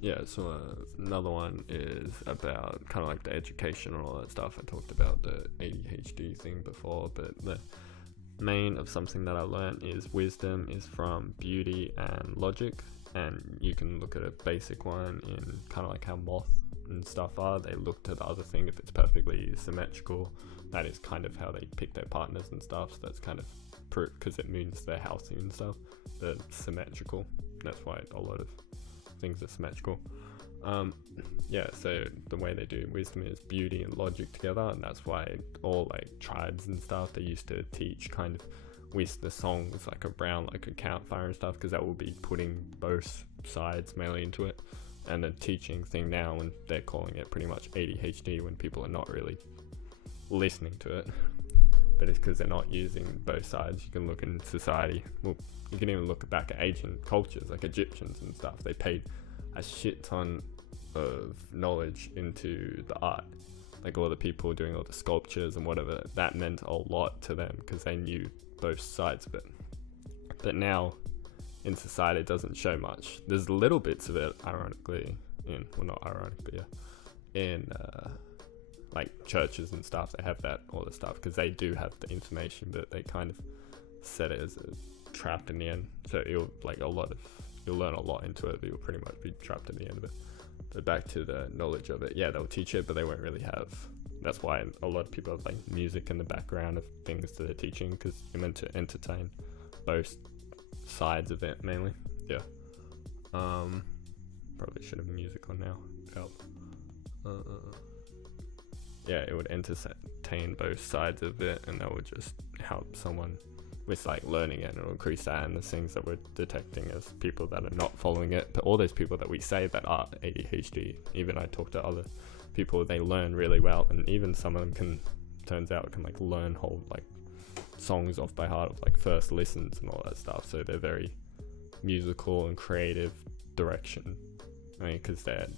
Yeah, so another one is about kind of like the education and all that stuff. I talked about the ADHD thing before, but the main of something that I learned is wisdom is from beauty and logic. And you can look at a basic one in kind of like how moth and stuff are. They look to the other thing if it's perfectly symmetrical. That is kind of how they pick their partners and stuff. So that's kind of proof because it means they're healthy and stuff. They're symmetrical. That's why a lot of things are symmetrical. Yeah, so the way they do wisdom is beauty and logic together, and that's why all like tribes and stuff, they used to teach kind of with the songs like around like a campfire and stuff, because that will be putting both sides mainly into it. And the teaching thing now, when they're calling it pretty much ADHD when people are not really listening to it, but it's because they're not using both sides. You can look in society, well, you can even look back at ancient cultures like Egyptians and stuff. They paid a shit ton of knowledge into the art, like all the people doing all the sculptures and whatever. That meant a lot to them because they knew both sides of it. But now in society it doesn't show much. There's little bits of it, ironically, in, well, not ironic, but yeah, in like churches and stuff. They have that, all the stuff, because they do have the information, but they kind of set it as a trap in the end. So you'll like you'll learn a lot into it, but you'll pretty much be trapped at the end of it. But back to the knowledge of it, yeah, they'll teach it, but they won't really have. That's why a lot of people have like music in the background of things that they're teaching, because you're meant to entertain both sides of it mainly. Yeah. Probably should have music on now. Help. Yeah, it would entertain both sides of it, and that would just help someone with like learning it, and it'll increase that. And the things that we're detecting as people that are not following it, but all those people that we say that are ADHD, even I talk to other people, they learn really well, and even some of them turns out can like learn whole like songs off by heart of like first listens and all that stuff. So they're very musical and creative direction, I mean, because they're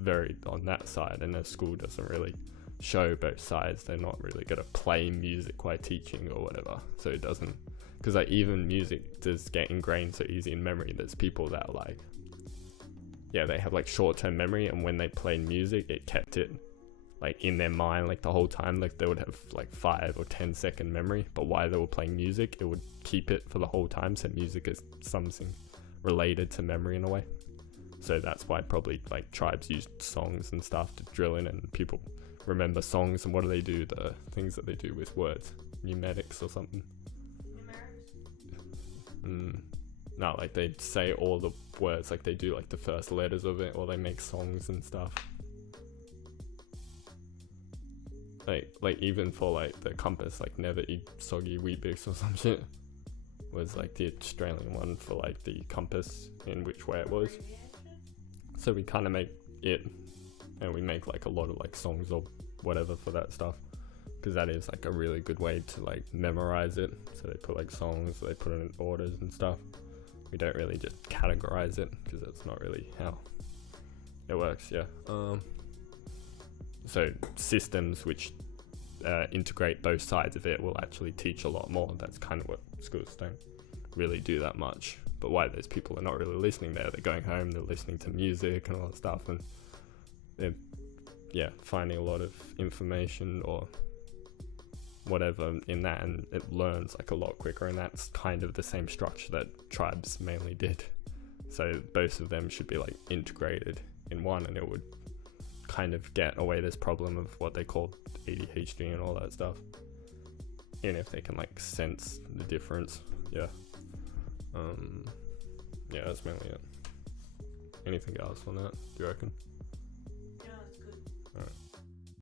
very on that side, and their school doesn't really show both sides. They're not really gonna play music while teaching or whatever, so it doesn't, because like even music does get ingrained so easy in memory. There's people that are like, yeah, they have like short-term memory, and when they play music it kept it like in their mind like the whole time. Like they would have like 5 or 10 second memory, but while they were playing music it would keep it for the whole time. So music is something related to memory in a way. So that's why probably like tribes use songs and stuff to drill in, and people remember songs. And what do? The things that they do with words, pneumatics or something. No, like they say all the words, like they do like the first letters of it, or they make songs and stuff. Like even for like the compass, like never eat soggy Weet-Bix or some shit, was like the Australian one for like the compass in which way it was. So we kind of make it, and we make like a lot of like songs or whatever for that stuff, because that is like a really good way to like memorize it. So they put like songs, they put it in orders and stuff. We don't really just categorize it, because that's not really how it works. Yeah. So systems which integrate both sides of it will actually teach a lot more. That's kind of what schools don't really do that much. But why those people are not really listening there, they're going home, they're listening to music and all that stuff, and they're, yeah, finding a lot of information or whatever in that, and it learns like a lot quicker. And that's kind of the same structure that tribes mainly did. So both of them should be like integrated in one, and it would kind of get away this problem of what they call ADHD and all that stuff, and if they can like sense the difference. Yeah. Yeah, that's mainly it. Anything else on that, do you reckon? Yeah, that's good. Alright.